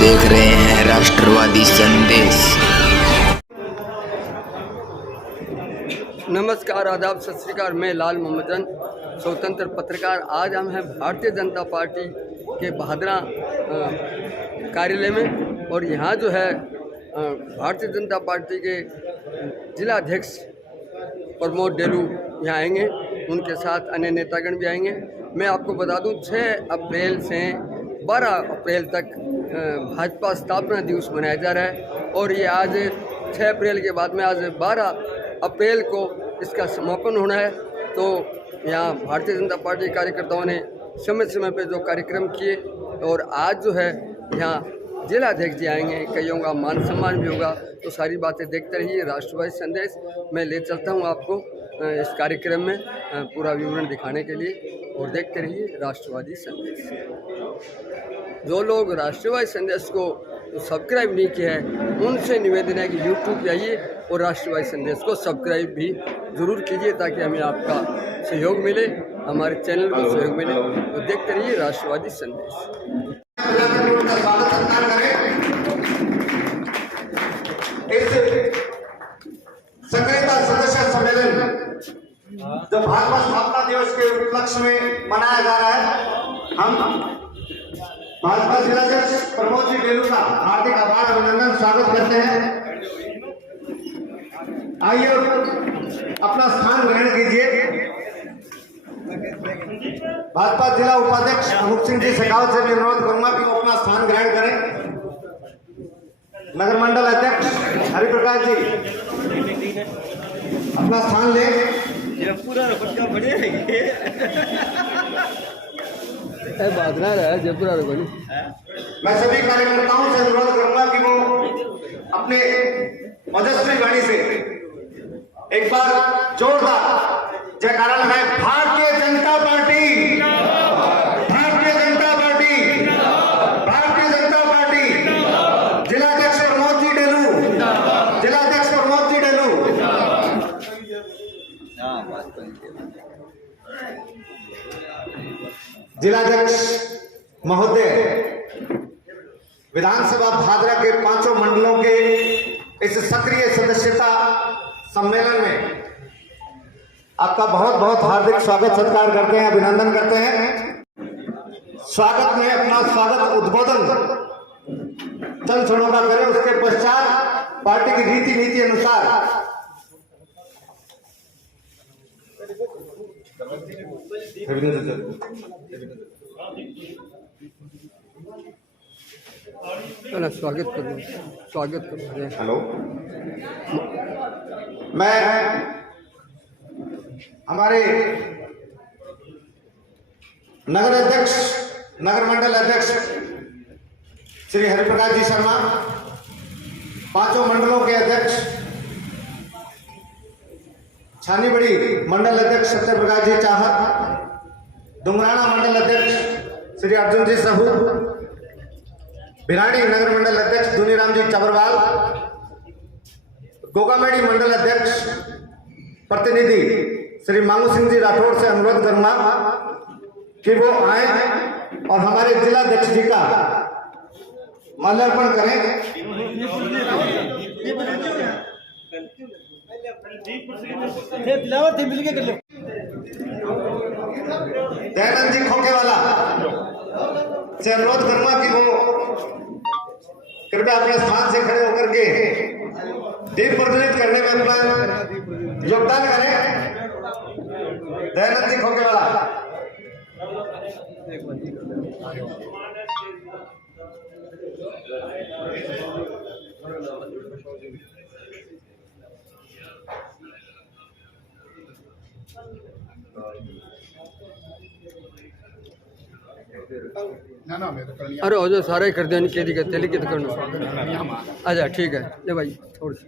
देख रहे हैं राष्ट्रवादी संदेश। नमस्कार, आदाब, सत श्री अकाल। मैं लाल मोहम्मदन, स्वतंत्र पत्रकार। आज हम हैं भारतीय जनता पार्टी के बहादुरा कार्यालय में और यहाँ जो है भारतीय जनता पार्टी के जिला अध्यक्ष प्रमोद डेलू यहाँ आएंगे, उनके साथ अन्य नेतागण भी आएंगे। मैं आपको बता दूं 6 अप्रैल से 12 अप्रैल तक भाजपा स्थापना दिवस मनाया जा रहा है और ये आज 6 अप्रैल के बाद में आज 12 अप्रैल को इसका समापन होना है। तो यहाँ भारतीय जनता पार्टी कार्यकर्ताओं ने समय समय पर जो कार्यक्रम किए और आज जो है यहाँ जिला अध्यक्ष जी आएंगे, कईयों का मान सम्मान भी होगा। तो सारी बातें देखते रहिए। राष्ट्रवादी संदेश मैं ले चलता हूँ आपको इस कार्यक्रम में पूरा विवरण दिखाने के लिए, और देखते रहिए राष्ट्रवादी संदेश। जो लोग राष्ट्रवादी संदेश को सब्सक्राइब नहीं किया है उनसे निवेदन है कि यूट्यूब पे आइए और राष्ट्रवादी संदेश को सब्सक्राइब भी ज़रूर कीजिए ताकि हमें आपका सहयोग मिले, हमारे चैनल को सहयोग मिले। तो देखते रहिए राष्ट्रवादी संदेश। सक्रियता सदस्य सम्मेलन जो भाजपा स्थापना दिवस के उपलक्ष्य में मनाया जा रहा है, हम भाजपा जिलाध्यक्ष प्रमोद जी डेलू का हार्दिक आभार अभिनंदन स्वागत करते हैं। आइए अपना स्थान ग्रहण कीजिए। भाजपा जिला उपाध्यक्ष अमुक सिंह जी शेखावत से भी अनुरोध करूंगा कि वो अपना स्थान ग्रहण करें। नगर मंडल अध्यक्ष हरिप्रकाश जी अपना स्थान ले। जयपुरा रखा बढ़िया बादरा रहा है जयपुरा रखनी। मैं सभी कार्यकर्ताओं से अनुरोध करूंगा कि वो अपने मजस्वी वाणी से एक बार जोरदार जयकारा लगाए। Bharatiya Janata party, Bharatiya Janata party, Bharatiya Janata party. जिलाध्यक्ष प्रमोद जी डेलू, जिलाध्यक्ष प्रमोद जी डेलू। जिलाध्यक्ष महोदय, विधानसभा भादरा के 5 मंडलों के इस सक्रिय सदस्यता सम्मेलन में आपका बहुत बहुत हार्दिक स्वागत सत्कार करते हैं, अभिनंदन करते हैं। स्वागत में अपना स्वागत उद्बोधन चंद क्षणों का करें, उसके पश्चात पार्टी की रीति नीति अनुसार स्वागत करूँ, स्वागत करूँ। हेलो, मैं हमारे नगर अध्यक्ष, नगर मंडल अध्यक्ष श्री हरिप्रकाश जी शर्मा, 5 मंडलों के अध्यक्ष छानीबड़ी मंडल अध्यक्ष सत्यप्रकाश जी चाहत, डुमराना मंडल अध्यक्ष श्री अर्जुन जी साहू, भिराड़ी नगर मंडल अध्यक्ष दुनीराम जी चबरवाल, गोगामेड़ी मंडल अध्यक्ष प्रतिनिधि श्री मांगू सिंह जी राठौड़ से अनुरोध करूंगा कि वो आए और हमारे जिला अध्यक्ष जी का माल्यार्पण करें। दयानंद जी खोखेवाला से अनुरोध करूंगा कि वो कृपया अपने स्थान से खड़े होकर के दीप प्रज्वलित करने में अपना योगदान करें। दयानंद जी खोखेवाला। अरे हो जो सारे कर देने के लिए तेली कित करना। अच्छा ठीक है, ले भाई थोड़ी सी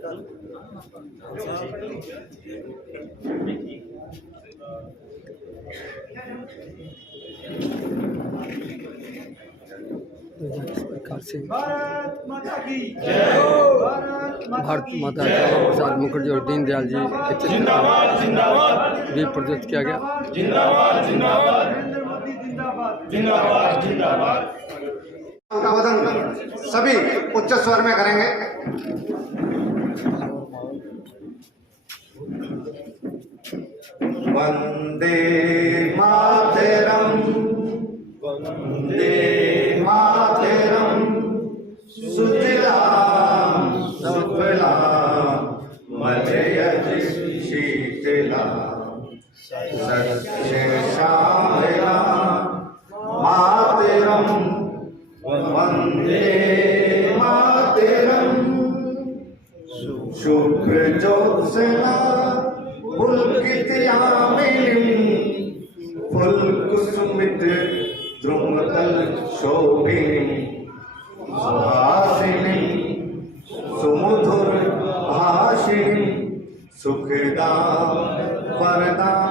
इस प्रकार से भारत माता की जय। भारत माता श्यामा प्रसाद मुखर्जी और दीनदयाल जी के चित्र जिंदाबाद जिंदाबाद भी प्रदर्शित किया गया। जिंदाबाद जिंदाबाद नरेंद्र मोदी जिंदाबाद जिंदाबाद जिंदाबाद। उनका वजन सभी उच्च स्वर में करेंगे। वंदे मातरम वंदे मातरम सुजलाम सुफलाम मलयज शीतलाम सस्य श्यामलाम मातरम वंदे मातरम शुभ्र ज्योत्स्ना पुलकितयामिनीं फुल्कुसुमित द्रुमतल शोभिनीं सुहासिनीं सुमधुर भाषिणीं सुखदां वरदां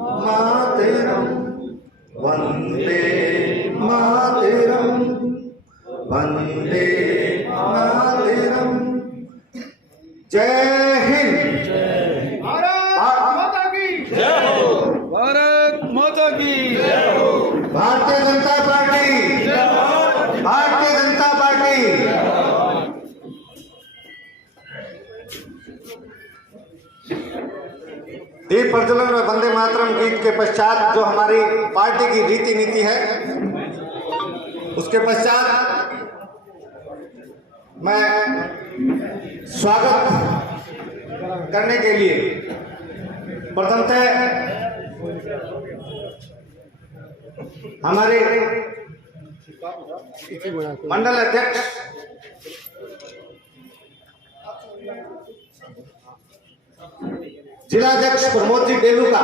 मातरं वंदे मातरं वंदे मातरं। जय हिंद। भारत माता की जय हो। भारत माता की जय हो। Bharatiya Janata party Bharatiya Janata party. दीप प्रज्वलन और वंदे मातरम गीत के पश्चात जो हमारी पार्टी की रीति नीति है, उसके पश्चात मैं स्वागत करने के लिए प्रथमतः हमारे मंडल अध्यक्ष जिलाध्यक्ष प्रमोद जी डेलू का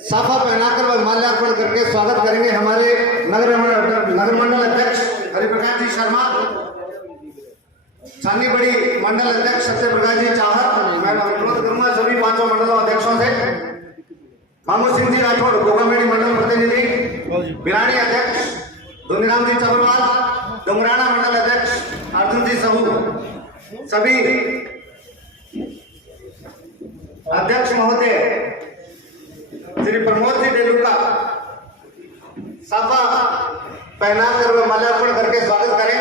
साफा पहनाकर व माल्यार्पण करके स्वागत करेंगे हमारे नगर मंडल अध्यक्ष हरिप्रकाश जी शर्मा, छानी बड़ी मंडल अध्यक्ष सत्य प्रकाश जी चाहर। मैं अनुरोध करूंगा सभी पांचों मंडलों अध्यक्षों से, मामू सिंह जी राठौड़ गोगामेड़ी मंडल प्रतिनिधि, बिरानी अध्यक्ष धुनीराम जी चबरवाल, डुमराना मंडल अध्यक्ष अर्जुन जी सहू, सभी अध्यक्ष महोदय श्री प्रमोद जी डेलू का साफा पहनाकर व माल्यार्पण करके स्वागत करें।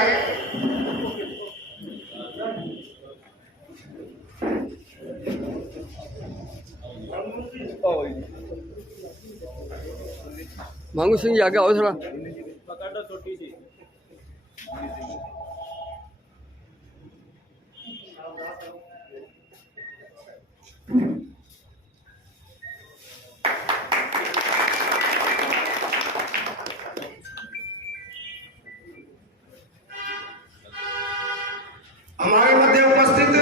मांगू सिंह जी आगे आओ थोड़ा। हमारे मध्य उपस्थित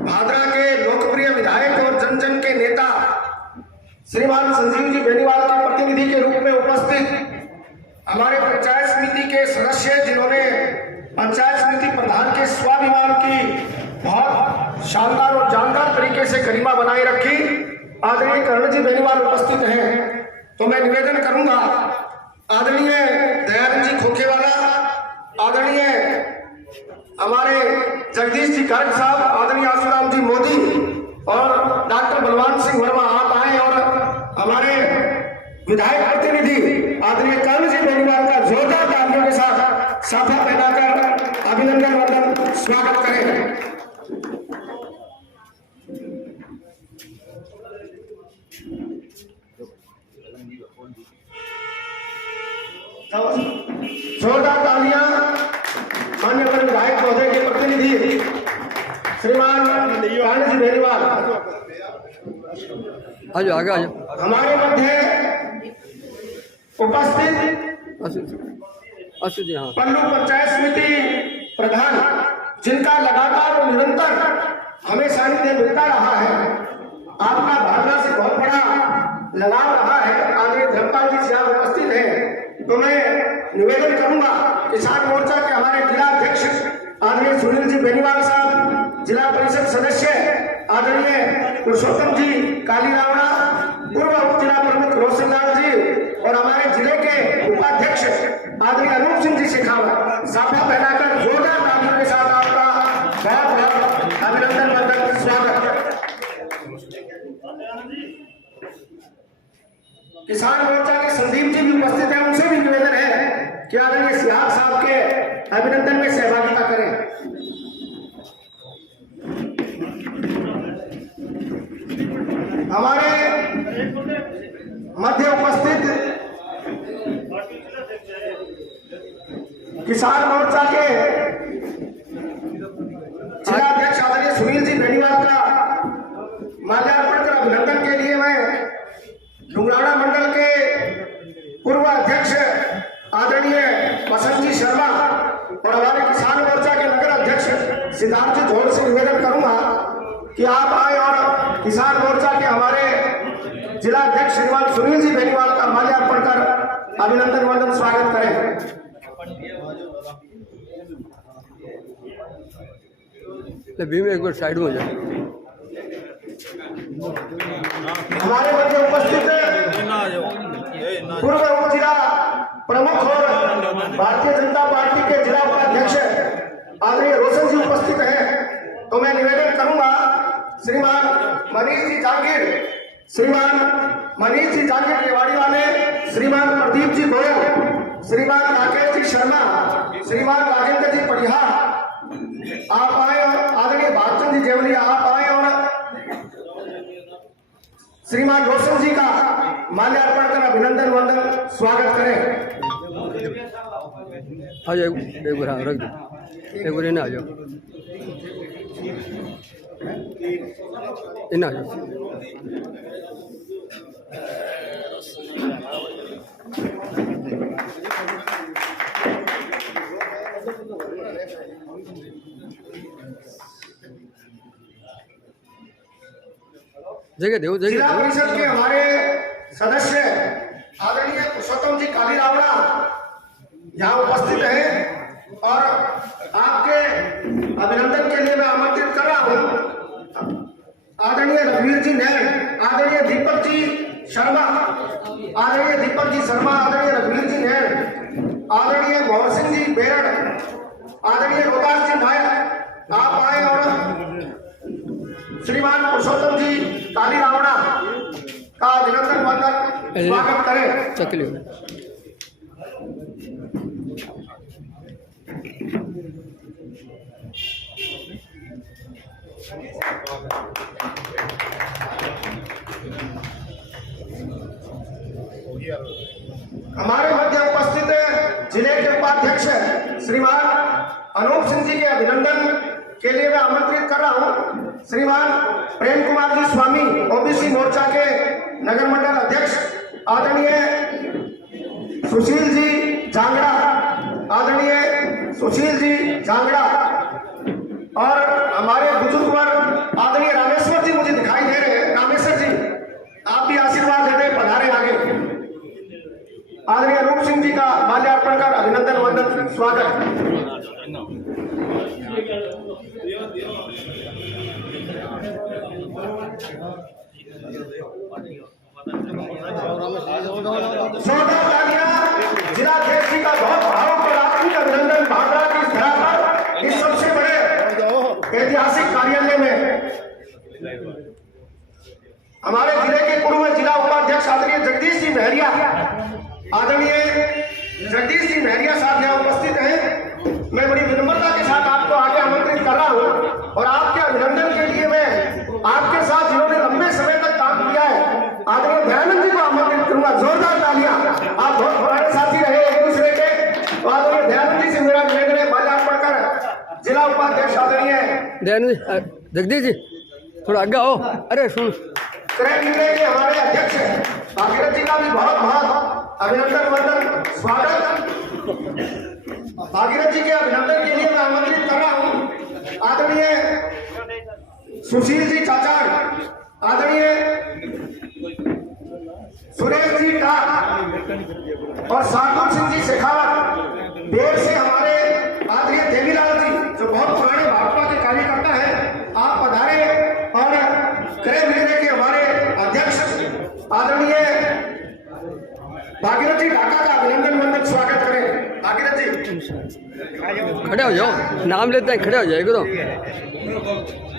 भादरा के लोकप्रिय विधायक और जन जन के नेता श्रीमान संजीव जी बेनीवाल के प्रतिनिधि के रूप में उपस्थित हमारे पंचायत समिति के सदस्य, जिन्होंने पंचायत समिति प्रधान के स्वाभिमान की बहुत शानदार और जानदार तरीके से गरिमा बनाए रखी, आदरणीय कर्ण जी बेनीवाल उपस्थित हैं। तो मैं निवेदन करूंगा आदरणीय दयानंद जी खोखेवाला, आदरणीय हमारे जगदीश जी गर्ग साहब, आदरणीय आशुराम जी मोदी और डॉक्टर बलवान सिंह वर्मा आप आए और हमारे विधायक प्रतिनिधि आदरणीय कर्ण जी बेनीवाल का जोरदार तालियों के साथ साफा पहनाकर अभिनंदन वंदन स्वागत करें। जोरदार तालियां माननीय विधायक महोदय के प्रतिनिधि श्रीमान कर्ण जी बेनीवाल। आज आगे आ जाओ। हमारे मध्य उपस्थित अशु जी, हाँ, पल्लू पंचायत समिति प्रधान, जिनका लगातार और निरंतर हमें सानिध्य मिलता रहा है, आपका भावना से बहुत बड़ा लगाव रहा है, आदरणीय धर्मपाल जी यहाँ उपस्थित है। तो मैं निवेदन करूंगा किसान मोर्चा के हमारे जिला अध्यक्ष आदरणीय सुनील जी बेनीवाल साहब, जिला परिषद आदरणीय पुरुषोत्तम जी काली रावणा, पूर्व उप जिला प्रमुख रोशनलाल जी और हमारे जिले के उपाध्यक्ष आदरणीय अनूप सिंह जी शेखावत, साफा फैलाकर जोरदार तालियों के साथ आपका बहुत बहुत अभिनंदन वंदन स्वागत। किसान मोर्चा के संदीप जी भी उपस्थित हैं, उनसे भी निवेदन है कि आदरणीय सिहाग साहब के अभिनंदन में सहभागिता करें। हमारे मध्य उपस्थित किसान मोर्चा के जिलाध्यक्ष आदरणीय सुनील जी बेनीवाल का माल्यार्पण कर अभिनंदन के लिए मैं डुंगराड़ा मंडल के पूर्व अध्यक्ष आदरणीय बसंत जी शर्मा और हमारे किसान मोर्चा के नगर अध्यक्ष सिद्धार्थ जी झोल से निवेदन करूंगा कि आप आए और किसान मोर्चा के हमारे जिला अध्यक्ष श्रीमान सुनील जी बेनीवाल का माल्यार्पण कर अभिनंदन वंदन स्वागत करें। भीम एक बार साइड में हो जाए। हमारे मध्य उपस्थित पूर्व उप जिला प्रमुख और भारतीय जनता पार्टी के जिला उपाध्यक्ष आदरणीय रोशन जी उपस्थित हैं, तो मैं निवेदन करूंगा श्रीमान मनीष जी जागीर रेवाड़ी वाले, श्रीमान प्रदीप जी गोयल, श्रीमान राकेश जी शर्मा, श्रीमान राजेंद्र जी परिहार, आप आए और आदरणीय भागचंद जी जेवलिया आप आए और श्रीमान रोशन जी का माल्यार्पण कर अभिनंदन वंदन स्वागत करें। आ जाओ एक बार रख दो, एक बार इन्हें आ जाओ, इन्हें आ जाओ। जगह दो, जगह जिला परिषद के हमारे सदस्य आदरणीय पुरुषोत्तम जी काली रावणा यहाँ उपस्थित हैं और आपके अभिनंदन के लिए मैं आमंत्रित कर रहा हूँ। आदरणीय रघुवीर जी नैन, आदरणीय दीपक जी शर्मा, आदरणीय रघुवीर जी नैन, आदरणीय मोहन सिंह जी बेरड़, आदरणीय रोदास जी नायक, आप आए और श्रीमान पुरुषोत्तम जी काली रावणा का अभिनंदन वंदन स्वागत करें। चकली हमारे मध्य उपस्थित जिले के उपाध्यक्ष श्रीमान अनूप सिंह जी के अभिनंदन के लिए मैं आमंत्रित कर रहा हूं श्रीमान प्रेम कुमार जी स्वामी, ओबीसी मोर्चा के नगर मंडल अध्यक्ष, आदरणीय सुशील जी जांगड़ा, और हमारे बुजुर्ग वर्ग आदरणीय रामेश्वर जी मुझे दिखाई दे रहे हैं। रामेश्वर जी आप भी आशीर्वाद देते पधारे आगे। आदरणीय अनूप सिंह जी का माल्यार्पण कर अभिनंदन वंदन स्वागत। जिलाध्यक्ष जी का बहुत भावुक और आत्मिक अभिनंदन भागड़ा की इस धरा पर, इस सबसे बड़े ऐतिहासिक कार्यालय में हमारे जिले के पूर्व जिला उपाध्यक्ष आदरणीय जगदीश जी महरिया साहब यहाँ उपस्थित हैं। मैं बड़ी विनम्रता के साथ आपको आगे आमंत्रित कर रहा हूँ और आपके अभिनंदन के लिए मैं आपके साथ जिन्होंने लंबे समय तक काम किया है आदरणीय दयानंद जी को आमंत्रित करूंगा। जोरदार तालियां, आप बहुत पुराने साथी रहे एक दूसरे के, तो आदरणीय दयानंद जी से मेरा निवेदन है माल्यार्पण कर जिला उपाध्यक्ष आदरणीय दयानंद जगदीश जी थोड़ा आगे आओ। अरे सुन के हमारे अध्यक्ष भागीरथ जी का भी बहुत बहुत अभिनंदन वंदन स्वागत। भागीरथ जी के अभिनंदन के लिए मैं आमंत्रित कर रहा हूँ आदरणीय सुशील जी चाचार, आदरणीय सुरेश जी टाक और साधु सिंह जी शेखावत। देर से हमारे आदरणीय देवीलाल जी जो बहुत पुराने भाजपा के कार्यकर्ता हैं, आप पधारे और खड़े हो जाओ, नाम लेते हैं, खड़े हो जाएगा तो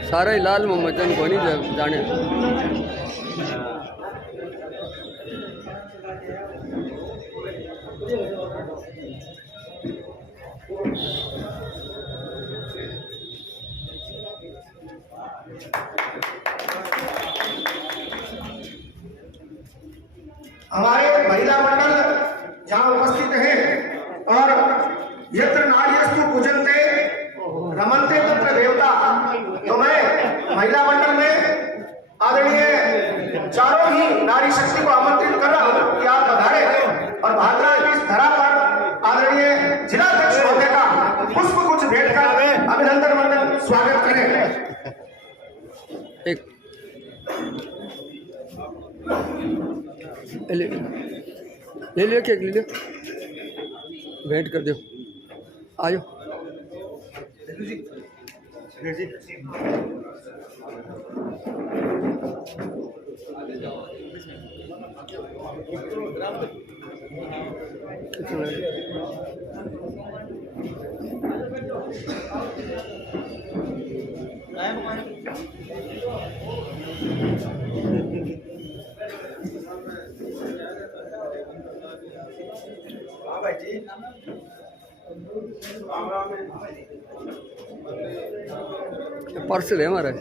सारा ही लाल मोहम्मद जन को नहीं जाने। हमारे महिला मंडल जहाँ उपस्थित हैं और यत्र नार्यस्तु पूजन्ते रमन्ते तत्र देवता, तो मैं महिला मंडल में आदरणीय चारों ही नारी शक्ति को आमंत्रित कर रहा हूँ कि आप पधारे और भाद्रा की इस धरा पर आदरणीय जिलाध्यक्ष महोदय का पुष्प गुच्छ भेंट कर अभिनंदन मंडल स्वागत करें। एक ले ले केक ले लो, भेंट कर दो, आ जाओ। पार्सल है हमारा।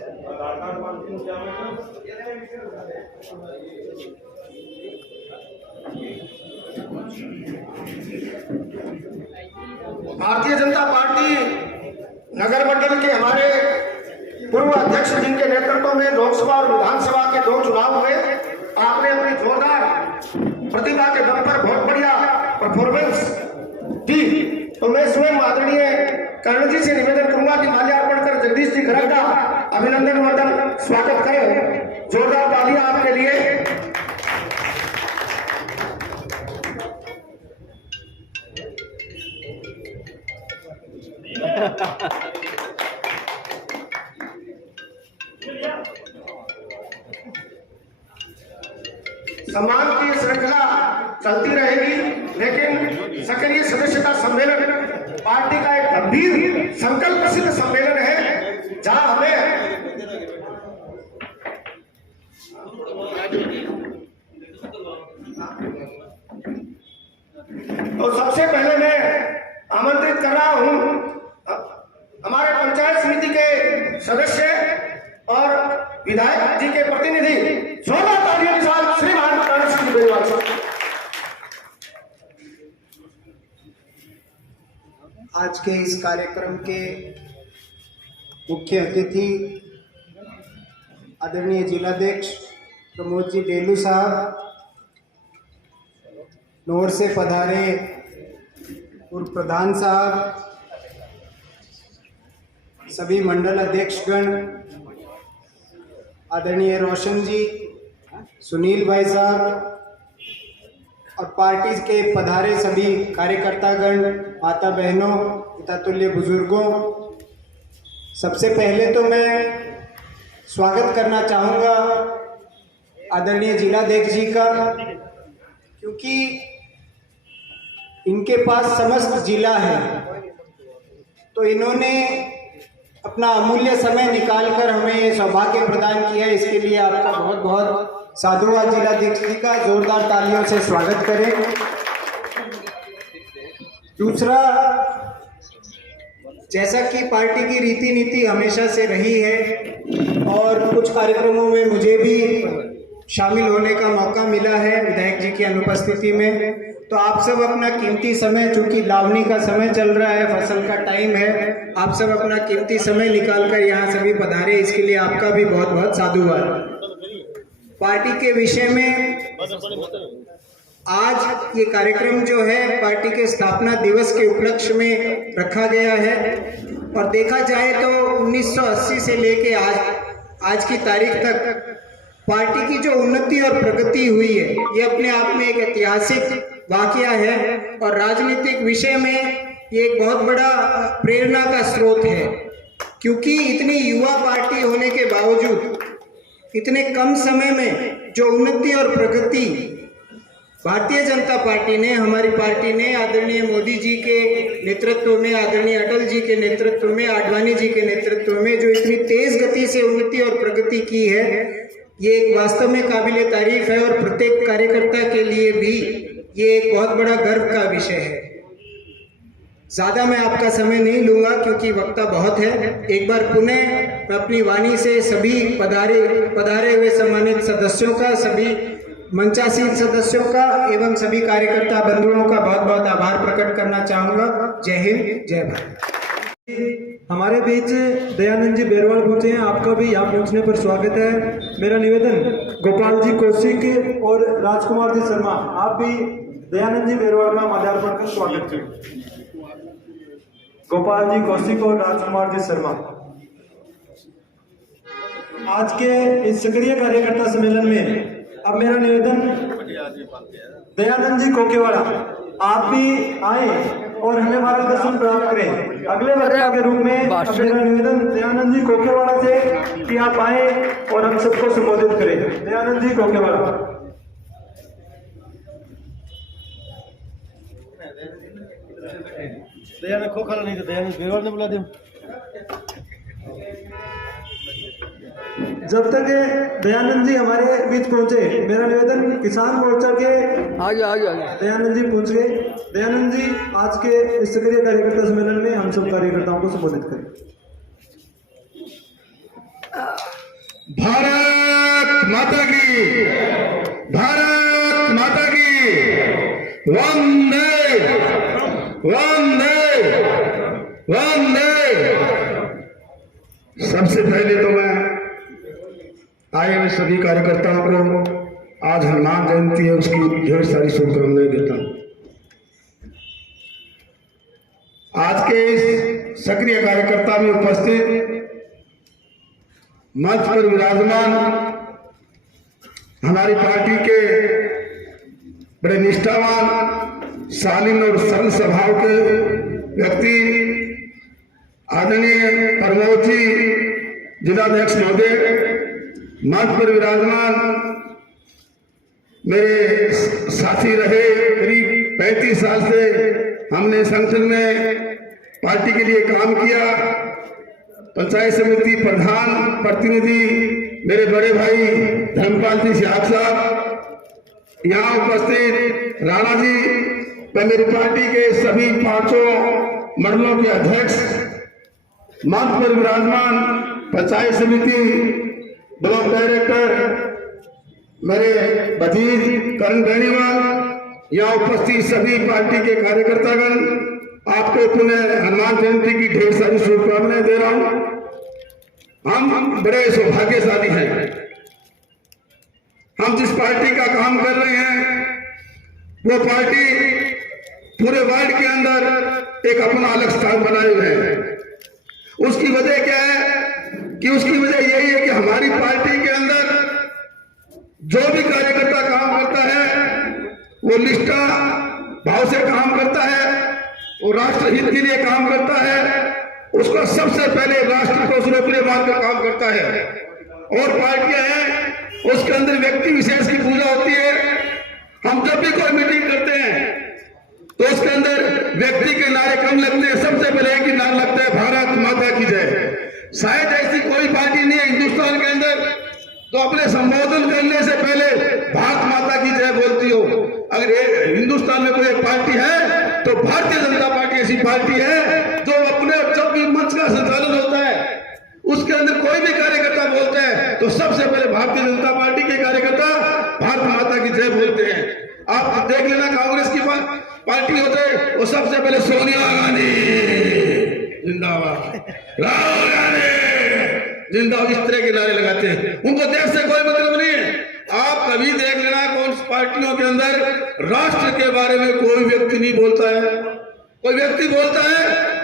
भारतीय जनता पार्टी नगर मंडल के हमारे पूर्व अध्यक्ष जिनके नेतृत्व में लोकसभा और विधानसभा के 2 चुनाव हुए, आपने अपनी जोरदार प्रतिभा के दम पर बहुत बढ़िया परफॉर्मेंस दी। तो मैं स्वयं आदरणीय कर्ण जी से निवेदन करूंगा कि माल्यार्पण कर जगदीश जी खरग का अभिनंदन मंडल स्वागत करें। जोरदार तालियां आपके लिए। सम्मान की श्रृंखला चलती रहेगी, लेकिन सक्रिय सदस्यता सम्मेलन पार्टी का एक गंभीर संकल्प सिद्ध सम्मेलन है, जहां हमें तो सबसे पहले मैं आमंत्रित कर रहा हूं हमारे पंचायत समिति के सदस्य और विधायक जी के प्रतिनिधि, जोरदार तालियों के साथ श्रीमान कर्ण सिंह बेनीवाल साहब। आज के इस कार्यक्रम के मुख्य अतिथि आदरणीय जिलाध्यक्ष प्रमोद जी डेलू साहब, नोर से पधारे पूर्व प्रधान साहब, सभी मंडल अध्यक्षगण, आदरणीय रोशन जी, सुनील भाई साहब और पार्टी के पधारे सभी कार्यकर्तागण, माता बहनों, पितातुल्य बुजुर्गों, सबसे पहले तो मैं स्वागत करना चाहूँगा आदरणीय जिलाध्यक्ष जी का, क्योंकि इनके पास समस्त जिला है, तो इन्होंने अपना अमूल्य समय निकालकर हमें ये सौभाग्य प्रदान किया। इसके लिए आपका बहुत बहुत साधुवाद जिलाध्यक्ष जी का। जोरदार तालियों से स्वागत करें। दूसरा, जैसा कि पार्टी की रीति नीति हमेशा से रही है और कुछ कार्यक्रमों में मुझे भी शामिल होने का मौका मिला है विधायक जी की अनुपस्थिति में, तो आप सब अपना कीमती समय, चूंकि लावनी का समय चल रहा है, फसल का टाइम है, आप सब अपना कीमती समय निकालकर यहाँ सभी पधारे, इसके लिए आपका भी बहुत बहुत साधुवाद। पार्टी के विषय में आज ये कार्यक्रम जो है पार्टी के स्थापना दिवस के उपलक्ष्य में रखा गया है, और देखा जाए तो 1980 से लेके आज की तारीख तक पार्टी की जो उन्नति और प्रगति हुई है, ये अपने आप में एक ऐतिहासिक वाकया है और राजनीतिक विषय में ये एक बहुत बड़ा प्रेरणा का स्रोत है, क्योंकि इतनी युवा पार्टी होने के बावजूद इतने कम समय में जो उन्नति और प्रगति भारतीय जनता पार्टी ने, हमारी पार्टी ने आदरणीय मोदी जी के नेतृत्व में, आदरणीय अटल जी के नेतृत्व में, आडवाणी जी के नेतृत्व में जो इतनी तेज गति से उन्नति और प्रगति की है, ये एक वास्तव में काबिले तारीफ है और प्रत्येक कार्यकर्ता के लिए भी ये एक बहुत बड़ा गर्व का विषय है। ज़्यादा मैं आपका समय नहीं लूँगा क्योंकि वक्ता बहुत है। एक बार पुनः मैं अपनी वाणी से सभी पधारे हुए सम्मानित सदस्यों का, सभी मंचासीन सदस्यों का एवं सभी कार्यकर्ता बंधुओं का बहुत बहुत आभार प्रकट करना चाहूँगा। जय हिंद, जय भारत। हमारे बीच दयानंद जी बेरवाल पहुंचे हैं, आपका भी यहाँ पहुंचने पर स्वागत है। मेरा निवेदन गोपाल जी कौशिक और राजकुमार जी शर्मा, आप भी दयानंद जी बेरवाल का माल्यार्पण कर स्वागत करें। गोपाल जी कौशिक और राजकुमार जी शर्मा, आज के इस सक्रिय कार्यकर्ता सम्मेलन में अब मेरा निवेदन दयानंद जी कोकेवाड़ा, आप भी आए और हमें मार्गदर्शन प्राप्त करें। अगले वक्ता के रूप में अब मेरा निवेदन दयानंद जी कोकेवाड़ा से कि आप आए और हम सबको संबोधित करें। दयानंद जी कोकेवाड़ा। दयानंद खोखला नहीं तो दयानंद बेरवाल ने बुला दे। जब तक दयानंद जी हमारे बीच पहुंचे, मेरा निवेदन किसान मोर्चा के आगे दयानंद जी पहुंच गए। दयानंद जी आज के इस सक्रिय कार्यकर्ता सम्मेलन में हम सब कार्यकर्ताओं को संबोधित करें। भारत माता की, भारत माता की, वंदे वंदे वंदे। सबसे पहले तो मैं आए हुए सभी कार्यकर्ताओं को आज हनुमान जयंती है, उसकी ढेर सारी शुभकामनाएं देता हूं। आज के इस सक्रिय कार्यकर्ता में उपस्थित मंच पर विराजमान हमारी पार्टी के बड़े निष्ठावान, शालीन और सरल स्वभाव के व्यक्ति आदरणीय प्रमोद जी जिलाध्यक्ष महोदय, मंच पर विराजमान मेरे साथी रहे, करीब 35 साल से हमने संगठन में पार्टी के लिए काम किया, पंचायत समिति प्रधान प्रतिनिधि मेरे बड़े भाई धर्मपाल जी सियाग साहब, यहाँ उपस्थित राणा जी व मेरी पार्टी के सभी 5 मंडलों के अध्यक्ष, मंच पर विराजमान पंचायत समिति ब्लॉक डायरेक्टर मेरे भतीज करण बेनीवाल, यहाँ उपस्थित सभी पार्टी के कार्यकर्तागण, आपको पुनः हनुमान जयंती की ढेर सारी शुभकामनाएं दे रहा हूं। हम बड़े सौभाग्यशाली हैं। हम जिस पार्टी का काम कर रहे हैं वो पार्टी पूरे वर्ल्ड के अंदर एक अपना अलग स्थान बनाए हुए है। उसकी वजह क्या है कि उसकी वजह यही है कि हमारी पार्टी के अंदर जो भी कार्यकर्ता काम करता है वो निष्ठा भाव से काम करता है, वो राष्ट्र हित के लिए काम करता है, उसको सबसे पहले राष्ट्र को सर्वोपरि मानकर काम करता है। और पार्टियां हैं उसके अंदर व्यक्ति विशेष की पूजा होती है। हम जब भी कोई मीटिंग करते हैं तो उसके अंदर व्यक्ति के नारे कम लगते हैं, सबसे पहले एक ही नाम लगता है भारत माता की जय। शायद ऐसी कोई पार्टी नहीं है हिंदुस्तान के अंदर तो अपने संबोधन करने से पहले भारत माता की जय बोलती हो। अगर हिंदुस्तान में कोई एक पार्टी है तो भारतीय जनता पार्टी ऐसी पार्टी है जो अपने जब भी मंच का संचालन होता है उसके अंदर कोई भी कार्यकर्ता बोलते हैं तो सबसे पहले भारतीय जनता पार्टी के कार्यकर्ता भारत माता की जय बोलते हैं। आप देख लेना कांग्रेस की पार्टी होते वो सबसे पहले सोनिया गांधी जिंदाबाद, राहुल गांधी जिंदाबाद, इस तरह के नारे लगाते हैं। उनको देश से कोई मतलब नहीं है। आप कभी देख लेना कौन सी पार्टियों के अंदर राष्ट्र के बारे में कोई व्यक्ति नहीं बोलता है। कोई व्यक्ति बोलता है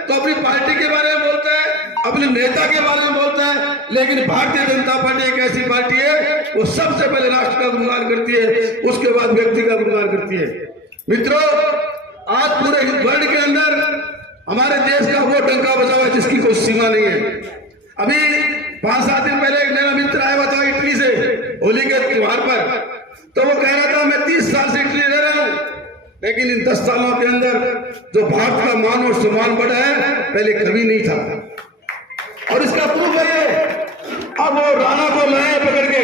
तो अपनी पार्टी के बारे में बोलता है, अपने नेता के बारे में बोलता है, लेकिन भारतीय जनता पार्टी एक ऐसी पार्टी है वो सबसे पहले राष्ट्र का गुणगान करती है, उसके बाद व्यक्ति का गुणगान करती है। मित्रों, आज पूरे वर्ल्ड के अंदर हमारे देश का वो डंका बजा हुआ है जिसकी कोई सीमा नहीं है। अभी 5-7 दिन पहले एक मेरा मित्र आया बताओ इटली से, होली के त्योहार पर, तो वो कह रहा था मैं 30 साल से इटली रह रहा हूँ, लेकिन इन 10 सालों के अंदर जो भारत का मान और सम्मान बढ़ा है पहले कभी नहीं था। और इसका प्रूफ है ये, अब वो राणा को लाए पकड़ के,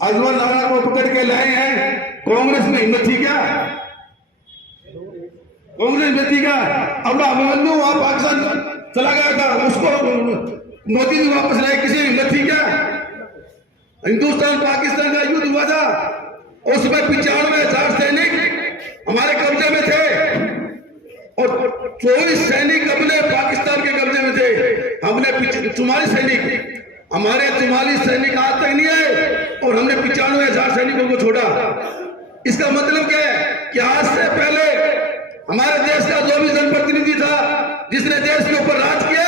अजमल राणा को पकड़ के लाए हैं। कांग्रेस में हिम्मत थी क्या? कांग्रेस में थी क्या? अब अभिमन्यु वहां पाकिस्तान चला गया था, उसको मोदी ने वापस लाए, किसी हिम्मत थी क्या? हिंदुस्तान पाकिस्तान का युद्ध हुआ था, उसमें 95,000 सैनिक हमारे कब्जे में थे और 24 सैनिक अपने पाकिस्तान के कब्जे में थे। हमने 44 सैनिक, हमारे 44 सैनिक आज तक नहीं आए और हमने 95,000 सैनिकों को छोड़ा। इसका मतलब क्या है कि आज से पहले हमारे देश का जो भी जनप्रतिनिधि था, जिसने देश के ऊपर राज किया,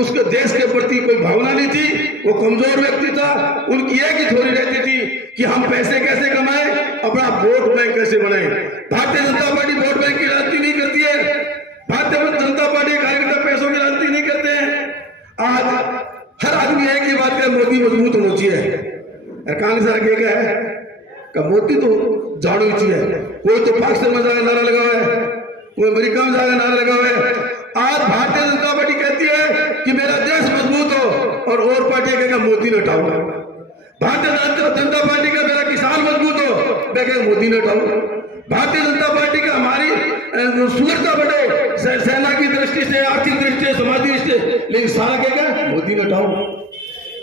उसके देश के प्रति कोई भावना नहीं थी, वो कमजोर व्यक्ति था। उनकी एक ही थोड़ी रहती थी कि हम पैसे कैसे कमाएं, अपना वोट बैंक कैसे बनाएं। Bharatiya Janata party vote bank की राजनीति नहीं करती है। भारतीय जनता पार्टी कार्यकर्ता पैसों की राजनीति नहीं करते हैं। आज हर आदमी एक ही बात का, मोदी मजबूत होना चाहिए। कांग्रेस आगे क्या है कि मोदी तो झाड़ू चाहिए। कोई तो पाकिस्तान में जाकर नारा लगा हुआ है, कोई अमेरिका में जाकर नारा लगा हुआ है। आज भारतीय जनता पार्टी कहती है कि मेरा देश मजबूत हो और पार्टी कहेगा मोदी ने हटाओ। भारतीय जनता पार्टी का मेरा किसान मजबूत हो, मैं कहेगा मोदी ने हटाओ। भारतीय जनता पार्टी का हमारी सुंदरता बढ़े सेना की दृष्टि से, आर्थिक दृष्टि से, समाजी दृष्टि से, लेकिन सारा कहेगा मोदी ने हटाओ।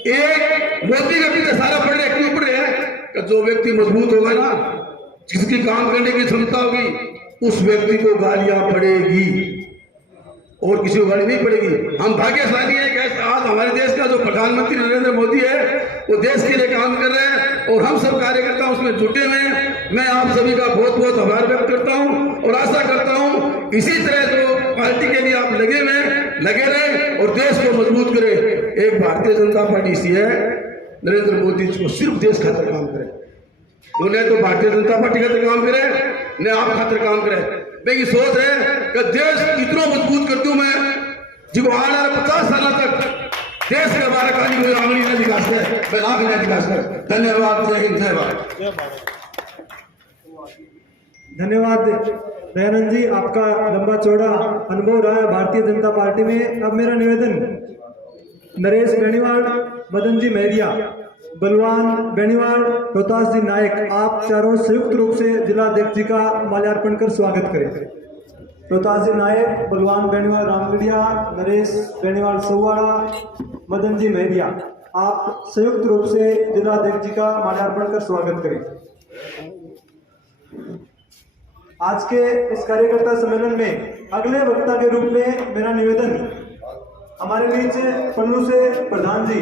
एक मोदी के पीछे सारा पड़ रहे, क्यों पड़ रहे हैं? जो व्यक्ति मजबूत होगा ना, जिसकी काम करने की क्षमता होगी, उस व्यक्ति को गालियां पड़ेगी और किसी को गाली नहीं पड़ेगी। हम भाग्यशाली हैं कि आज हमारे देश का जो प्रधानमंत्री नरेंद्र मोदी है, वो देश के लिए काम कर रहे हैं और हम सब कार्यकर्ता उसमें जुटे हुए हैं। मैं आप सभी का बहुत बहुत आभार व्यक्त करता हूं और आशा करता हूं इसी तरह जो पार्टी के लिए आप लगे रहे और देश को मजबूत करें। एक भारतीय जनता पार्टी सी है, नरेंद्र मोदी जी को सिर्फ देश खातर काम करे, उन्हें तो भारतीय जनता पार्टी खातर काम करे, न आप खातर काम करे। मेरी सोच है कि देश इतना मजबूत कर दूं मैं, जिसको आने वाले 50 साल तक देश के बारे में कोई आमनी न विकास है, मैं ना बिना विकास कर। धन्यवाद, जय हिंद, जय भारत। धन्यवाद दयानंद जी, आपका लंबा चौड़ा अनुभव रहा है भारतीय जनता पार्टी में। अब मेरा निवेदन, नरेश बेनीवाल, मदन जी मेहरिया, बलवान बेनीवाल, रोहतास जी नायक, आप चारों संयुक्त रूप से जिलाध्यक्ष जी का माल्यार्पण कर स्वागत करें। रोहतास जी नायक, बलवान बेनीवाल रामगढ़िया, नरेश बेनीवाल सौवाड़ा, मदन जी मेहरिया, आप संयुक्त रूप से जिलाध्यक्ष जी का माल्यार्पण कर स्वागत करें। आज के इस कार्यकर्ता सम्मेलन में अगले वक्ता के रूप में मेरा निवेदन, हमारे बीच पन्नू से प्रधान जी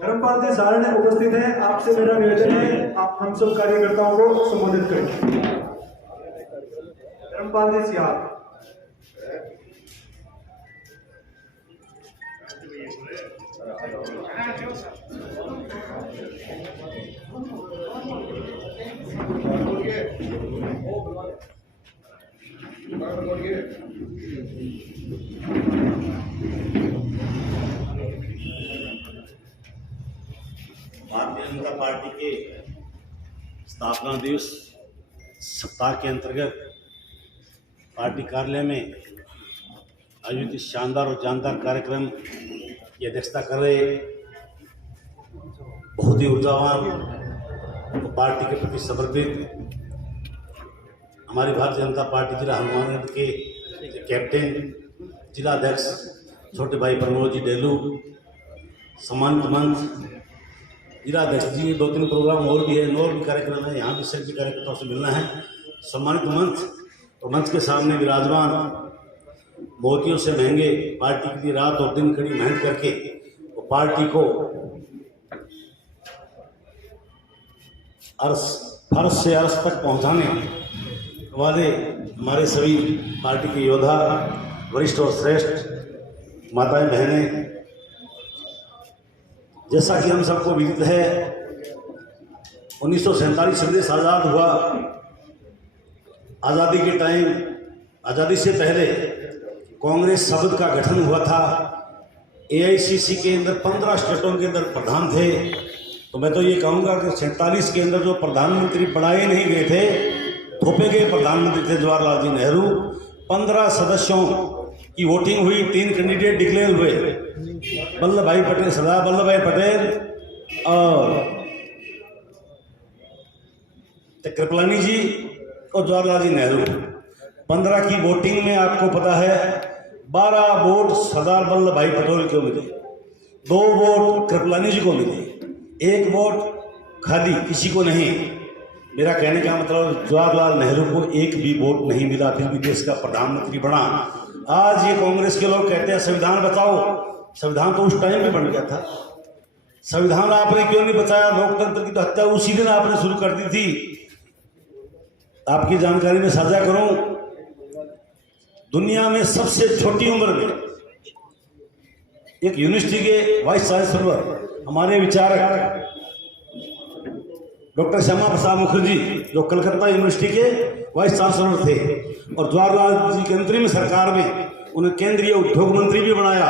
धर्मपाल जी सारण उपस्थित हैं। आपसे मेरा निवेदन है, आप हम सब कार्यकर्ताओं को संबोधित करें। धर्मपाल जी सियार। भारतीय जनता पार्टी के स्थापना दिवस सप्ताह के अंतर्गत पार्टी कार्यालय में आयोजित इस शानदार और जानदार कार्यक्रम की अध्यक्षता कर रहे बहुत ही ऊर्जावान और पार्टी के प्रति समर्पित हमारी भारतीय जनता पार्टी जिला हनुमानगढ़ के कैप्टन जिलाध्यक्ष छोटे भाई प्रमोद जी डेलू, सम्मानित मंच जिलाध्यक्ष जी, 2-3 प्रोग्राम और भी है, और भी कार्यक्रम है, यहाँ भी सभी कार्यकर्ताओं से मिलना है। सम्मानित मंच और मंच के सामने विराजमान मोतियों से महंगे पार्टी के लिए रात और दिन कड़ी मेहनत करके वो पार्टी को फर्श से अर्श तक पहुँचाने वाले हमारे सभी पार्टी के योद्धा, वरिष्ठ और श्रेष्ठ माताएं बहनें, जैसा कि हम सबको विदित है 1947 देश आज़ाद हुआ। आज़ादी के टाइम, आज़ादी से पहले कांग्रेस शब्द का गठन हुआ था। एआईसीसी के अंदर 15 स्टेटों के अंदर प्रधान थे। तो मैं तो ये कहूँगा कि 47 के अंदर जो प्रधानमंत्री बनाए नहीं गए थे, थोपे गए प्रधानमंत्री थे जवाहरलाल जी नेहरू। 15 सदस्यों की वोटिंग हुई, 3 कैंडिडेट डिक्लेयर हुए, वल्लभ भाई पटेल, सरदार वल्लभ भाई पटेल और कृपलानी जी और जवाहरलाल जी नेहरू। 15 की वोटिंग में आपको पता है 12 वोट सरदार वल्लभ भाई पटेल को मिले, 2 वोट कृपलानी जी को मिले, 1 वोट खाली किसी को नहीं। मेरा कहने का मतलब जवाहरलाल नेहरू को एक भी वोट नहीं मिला, फिर भी देश का प्रधानमंत्री बना। आज ये कांग्रेस के लोग कहते हैं संविधान बचाओ, संविधान तो उस टाइम में बन गया था। संविधान आपने क्यों नहीं बचाया? लोकतंत्र की तो हत्या उसी दिन आपने शुरू कर दी थी। आपकी जानकारी में साझा करूं, दुनिया में सबसे छोटी उम्र में एक यूनिवर्सिटी के वाइस चांसलर हमारे विचारक डॉक्टर श्यामा प्रसाद मुखर्जी, जो कलकत्ता यूनिवर्सिटी के वाइस चांसलर थे, और जवाहरलाल जी की अंतरिम सरकार में उन्हें केंद्रीय उद्योग मंत्री भी बनाया।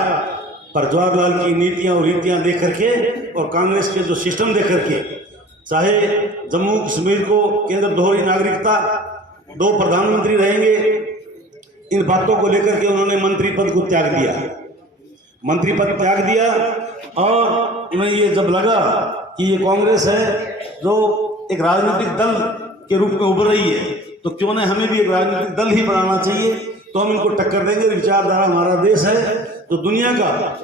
पर जवाहरलाल की नीतियां और रीतियां देख करके और कांग्रेस के जो सिस्टम देख करके, चाहे जम्मू कश्मीर को केंद्र दोहरी नागरिकता, 2 प्रधानमंत्री रहेंगे, इन बातों को लेकर के उन्होंने मंत्री पद को त्याग दिया, मंत्री पद त्याग दिया। और उन्हें ये जब लगा कि ये कांग्रेस है जो एक राजनीतिक दल के रूप में उभर रही है, तो क्यों न हमें भी एक राजनीतिक दल ही बनाना चाहिए, तो हम इनको टक्कर देंगे। विचारधारा हमारा देश है तो दुनिया का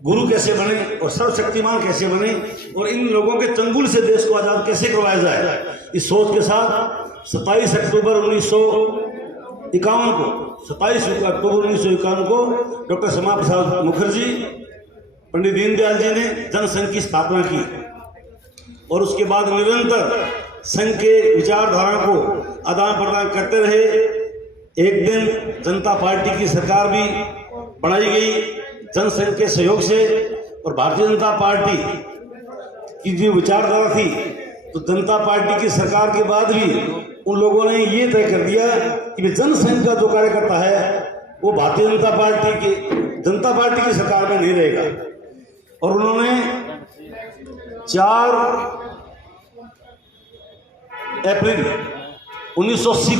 गुरु कैसे बने और सर्वशक्तिमान कैसे बने और इन लोगों के चंगुल से देश को आजाद कैसे करवाया जाए, इस सोच के साथ 27 अक्टूबर 1951 को डॉक्टर श्यामा प्रसाद मुखर्जी, पंडित दीनदयाल जी ने जनसंघ की स्थापना की और उसके बाद निरंतर संघ के विचारधारा को आदान प्रदान करते रहे। एक दिन जनता पार्टी की सरकार भी बनाई गई जनसंघ के सहयोग से, और भारतीय जनता पार्टी की जो विचारधारा थी, तो जनता पार्टी की सरकार के बाद भी उन लोगों ने ये तय कर दिया कि जनसंघ का जो कार्यकर्ता है वो भारतीय जनता पार्टी की सरकार में नहीं रहेगा। और उन्होंने 4 अप्रैल 1980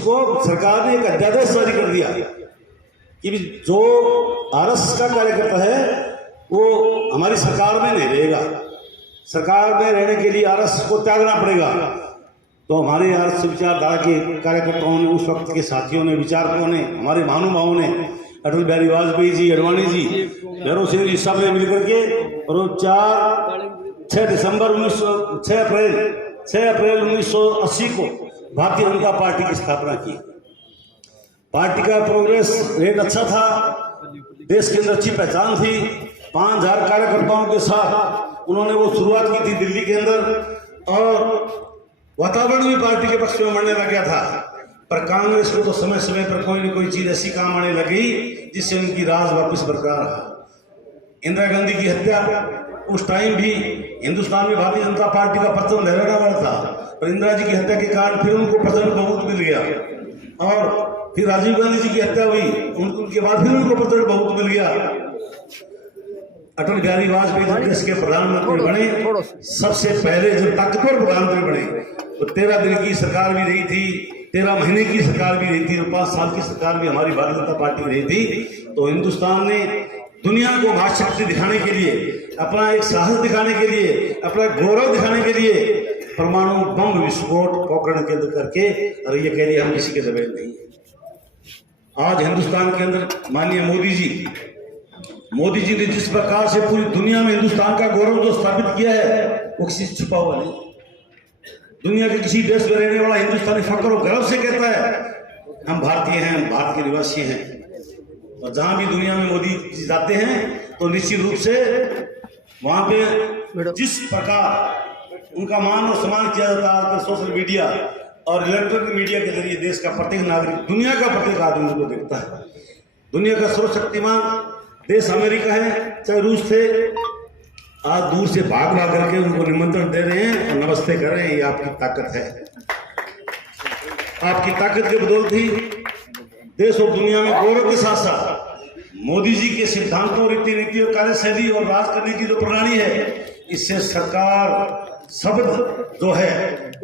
को सरकार ने एक अध्यादेश जारी कर दिया कि जो आरएसएस का कार्यकर्ता है वो हमारी सरकार में नहीं रहेगा, सरकार में रहने के लिए आरएसएस को त्यागना पड़ेगा। तो हमारे आरएसएस विचारधारा के कार्यकर्ताओं ने, उस वक्त के साथियों ने, विचारकों ने, हमारे महानुभावों ने, अटल बिहारी वाजपेयी जी, अडवाणी जी, भैरव सिंह जी, सब ने मिलकर के और 6 अप्रैल 1980 को भारतीय जनता पार्टी की स्थापना की। पार्टी का प्रोग्रेस रेट अच्छा था, देश के अंदर अच्छी पहचान थी। 5000 कार्यकर्ताओं के साथ उन्होंने वो शुरुआत की थी दिल्ली के अंदर, और वातावरण भी पार्टी के पक्ष में बढ़ने लग गया था। पर कांग्रेस को तो समय समय पर कोई न कोई चीज ऐसी काम आने लगी जिससे उनकी राज वापस बरकरार रहा। इंदिरा गांधी की हत्या, उस टाइम भी हिंदुस्तान में भारतीय जनता पार्टी का परचम लहराना वाला था, पर इंदिरा जी की हत्या के कारण फिर उनको प्रचंड बहुमत मिल गया। और फिर राजीव गांधी जी की हत्या हुई, उनके बाद फिर उनको प्रचंड बहुमत मिल गया। अटल बिहारी वाजपेयी जब देश के प्रधानमंत्री बने, सबसे पहले जब ताकतवर प्रधानमंत्री बने, तो 13 दिन की सरकार भी रही थी, 13 महीने की सरकार भी रही थी, और 5 साल की सरकार भी हमारी भारतीय जनता पार्टी रही थी। तो हिंदुस्तान ने दुनिया को महाशक्ति दिखाने के लिए, अपना एक साहस दिखाने के लिए, अपना गौरव दिखाने के लिए परमाणु बम विस्फोट पोखरण के अंदर करके, और ये कह रही हम किसी के दबे नहीं। आज हिंदुस्तान के अंदर माननीय मोदी जी ने जिस प्रकार से पूरी दुनिया में हिंदुस्तान का गौरव जो स्थापित किया है, वो किसी से छुपा हुआ नहीं। दुनिया के किसी देश में रहने वाला हिंदुस्तानी फख्र और गर्व से कहता है हम भारतीय हैं, भारत के निवासी हैं। और जहां भी दुनिया में मोदी जी जाते हैं तो निश्चित रूप से वहां पे जिस प्रकार उनका मान और सम्मान किया जाता है, आजकल सोशल मीडिया और इलेक्ट्रॉनिक मीडिया के जरिए देश का प्रत्येक नागरिक, दुनिया का प्रत्येक आदमी उनको देखता है। दुनिया का सर्वशक्तिमान देश अमेरिका है, चाहे रूस थे, आज दूर से भाग करके उनको निमंत्रण दे रहे हैं और नमस्ते कर रहे हैं। ये आपकी ताकत है। आपकी ताकत के बदौलत ही देश और दुनिया में गौरव के साथ साथ मोदी जी के सिद्धांतों, रीति नीति और कार्यशैली और राज करने की जो प्रणाली है, इससे सरकार शब्द जो है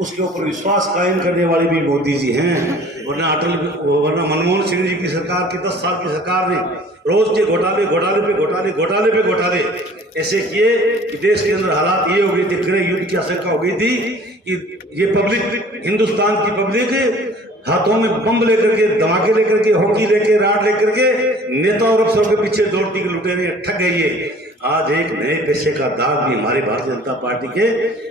उसके ऊपर विश्वास कायम करने वाले भी मोदी जी हैं। वरना मनमोहन सिंह जी की सरकार की 10 साल की सरकार ने रोज के घोटाले ऐसे किए कि देश के अंदर हालात ये हो गई थी, गृह युद्ध की आशंका हो गई थी कि ये पब्लिक, हिंदुस्तान की पब्लिक हाथों में बम लेकर के, धमाके लेकर के, हॉकी लेके, राड लेकर के नेता और अफसरों के पीछे दौड़ती के लुटेरे ठग गई है। आज एक नए पैसे का दाग भी हमारी भारतीय जनता पार्टी के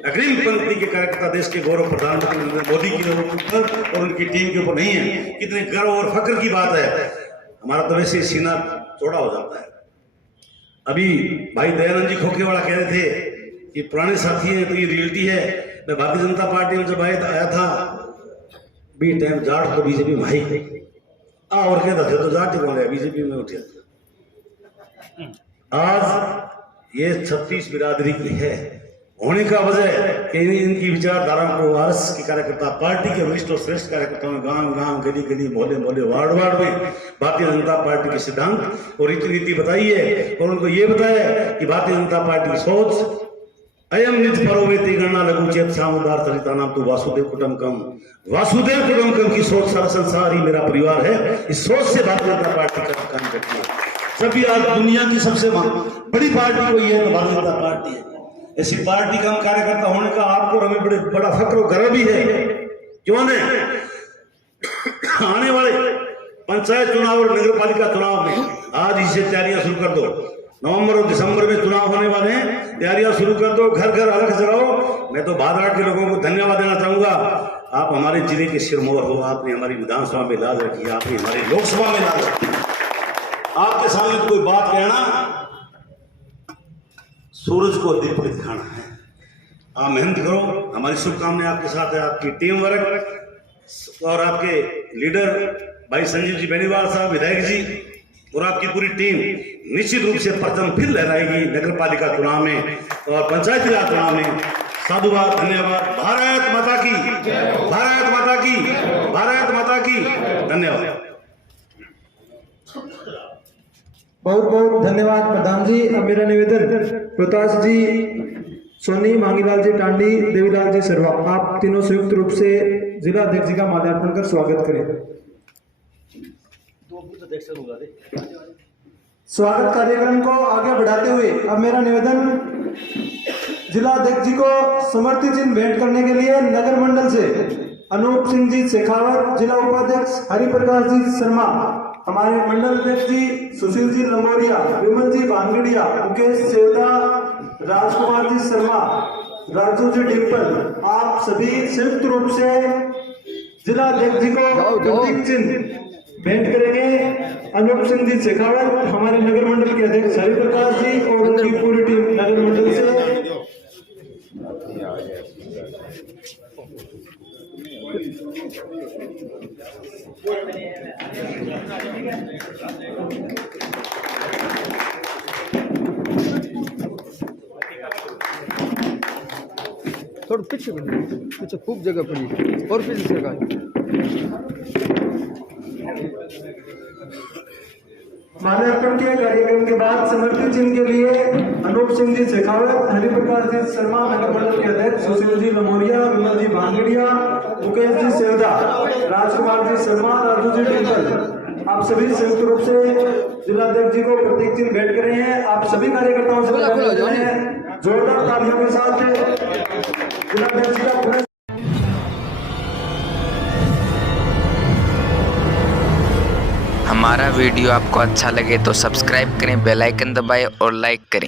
अग्रिम पंक्ति के कार्यकर्ता, देश के गौरव प्रधानमंत्री नरेंद्र मोदी की ऊपर और उनकी टीम के ऊपर नहीं है। कितने गर्व और फख्र की बात है। हमारा तो वैसे सीना चौड़ा हो जाता है। अभी भाई दयानंद जी खोखेवाड़ा कह रहे थे कि पुराने साथी हैं तो ये रियलिटी है। मैं भारतीय जनता पार्टी में जब आया था बी टाइम जाट तो बीजेपी में ही और कहता था तो जाट बोले बीजेपी में उठे। आज ये 36 बिरादरी की है होने का वजह कि इनकी विचारधारा को आरएसएस के कार्यकर्ता, पार्टी के वरिष्ठ और श्रेष्ठ कार्यकर्ताओं में गांव गली गली मोहल्ले वार्ड में भारतीय जनता पार्टी के सिद्धांत और रीति बताई है और उनको ये बताया कि भारतीय जनता पार्टी की सोच अयम निज परोवेति गणना लघु चेत सामुदार सरिता नाम तो वासुदेव कुटुंबकम की सोच सारा संसार ही मेरा परिवार है। इस सोच से भारतीय जनता पार्टी का काम करती है। सभी आज दुनिया की सबसे बड़ी पार्टी कोई है तो भारतीय जनता पार्टी है। ऐसी पार्टी का हम कार्यकर्ता होने का आपको और हमें बड़ा फख्र और गर्व भी है। क्यों ने आने वाले पंचायत चुनाव और नगर पालिका चुनाव में आज इसे तैयारियां शुरू कर दो। नवंबर और दिसंबर में चुनाव होने वाले हैं, तैयारियां शुरू कर दो, घर घर अलग जगाओ। मैं तो भादराट के लोगों को धन्यवाद देना चाहूंगा। आप हमारे जिले के सिरमौर हो, आपने हमारी विधानसभा में लाज रखी, आपने हमारी लोकसभा में लाज रखी। आपके सामने कोई बात कहना, सूरज को दीपक दिखाना है। आप मेहनत करो, हमारी शुभकामनाएं आपके साथ है। आपकी टीम वर्क और आपके लीडर भाई संजीव जी बेनीवाल साहब, विधायक जी और आपकी पूरी टीम निश्चित रूप से प्रथम फिर लहराएगी नगर पालिका चुनाव में और पंचायती राज चुनाव में। साधुवाद, धन्यवाद। भारत माता की, भारत माता की, भारत माता की। धन्यवाद। बहुत बहुत धन्यवाद प्रधान जी। अब मेरा निवेदन प्रताश जी सोनी, मांगीलाल जी टांडी, देवीलाल जी सरवा, आप तीनों संयुक्त रूप से जिला अध्यक्ष जी का माल्यार्पण कर स्वागत करें। स्वागत कार्यक्रम को आगे बढ़ाते हुए अब मेरा निवेदन जिला अध्यक्ष जी को समर्थी चिन्ह भेंट करने के लिए नगर मंडल से अनूप सिंह जी शेखावत, जिला उपाध्यक्ष हरिप्रकाश जी शर्मा, हमारे मंडल अध्यक्ष जी सुशील जी लंबोरिया, विमल जी भानगड़िया, मुकेश सेवदा, राजकुमार जी शर्मा, राजू जी डिम्पल, आप सभी संयुक्त रूप से जिला अध्यक्ष जी को प्रतीक चिन्ह भेंट करेंगे। अनूप सिंह जी शेखावत, हमारे नगर मंडल के अध्यक्ष हरिप्रकाश जी और उनकी पूरी टीम नगर मंडल से। थोड़ा पीछे खूब जगह पड़ी और पीछे सरकार। माल्यार्पण के कार्यक्रम के बाद समर्पित चिन्ह के लिए अनूप सिंह जी शेखावत, हरिप्रकाश जी शर्मा, नगर मंडल के अध्यक्ष सुशील जी लमोरिया, विमल जी भानगड़िया, मुकेश जी सेवदा, राजकुमार जी शर्मा, राजू जी डिम्पल, आप सभी संयुक्त रूप से जिला अध्यक्ष जी को प्रतीक चिन्ह भेंट कर रहे हैं। आप सभी कार्यकर्ताओं से जोरदार तालियों के साथ जिला अध्यक्ष जी का पूरा। हमारा वीडियो आपको अच्छा लगे तो सब्सक्राइब करें, बेल आइकन दबाएं और लाइक करें।